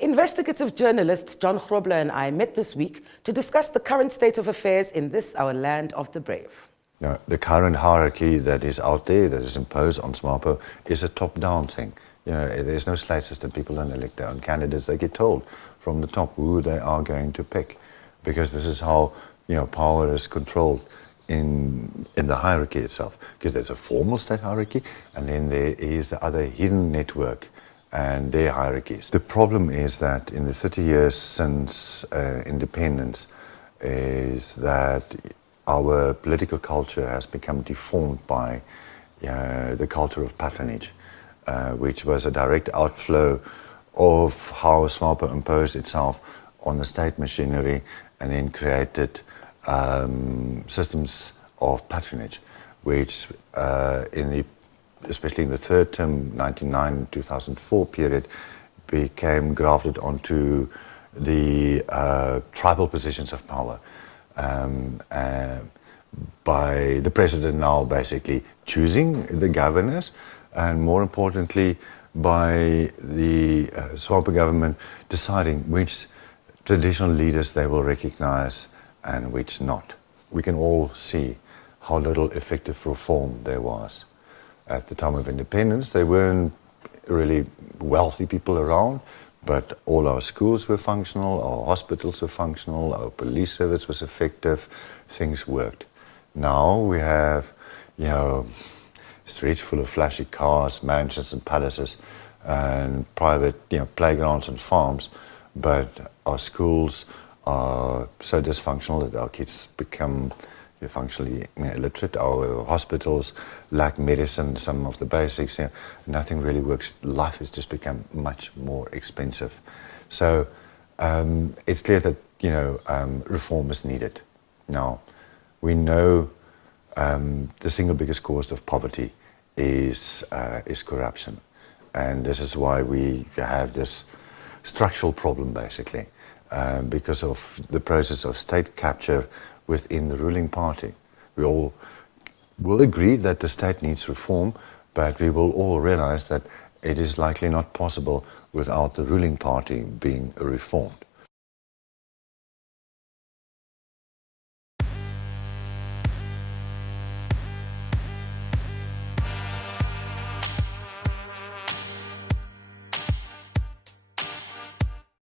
Investigative journalist John Grobler and I met this week to discuss the current state of affairs in this, our land of the brave. Now, the current hierarchy that is out there, that is imposed on SWAPO, is a top-down thing. There's no slate system. People don't elect their own candidates. They get told from the top who they are going to pick, because this is how power is controlled in the hierarchy itself. Because there's a formal state hierarchy, and then there is the other hidden network and their hierarchies. The problem is that in the 30 years since independence, is that our political culture has become deformed by the culture of patronage, which was a direct outflow of how SWAPO imposed itself on the state machinery and then created systems of patronage, which especially in the third term, 1999-2004 period, became grafted onto the tribal positions of power. By the president now basically choosing the governors, and more importantly by the SWAPO government deciding which traditional leaders they will recognize and which not. We can all see how little effective reform there was. At the time of independence, there weren't really wealthy people around, but all our schools were functional, our hospitals were functional, our police service was effective, things worked. Now we have, streets full of flashy cars, mansions and palaces, and private, playgrounds and farms, but our schools are so dysfunctional that our kids become functionally illiterate. Our hospitals lack medicine, some of the basics. Nothing really works. Life has just become much more expensive. So it's clear that reform is needed. Now, we know the single biggest cause of poverty is corruption, and this is why we have this structural problem, basically, because of the process of state capture within the ruling party. We all will agree that the state needs reform, but we will all realize that it is likely not possible without the ruling party being reformed.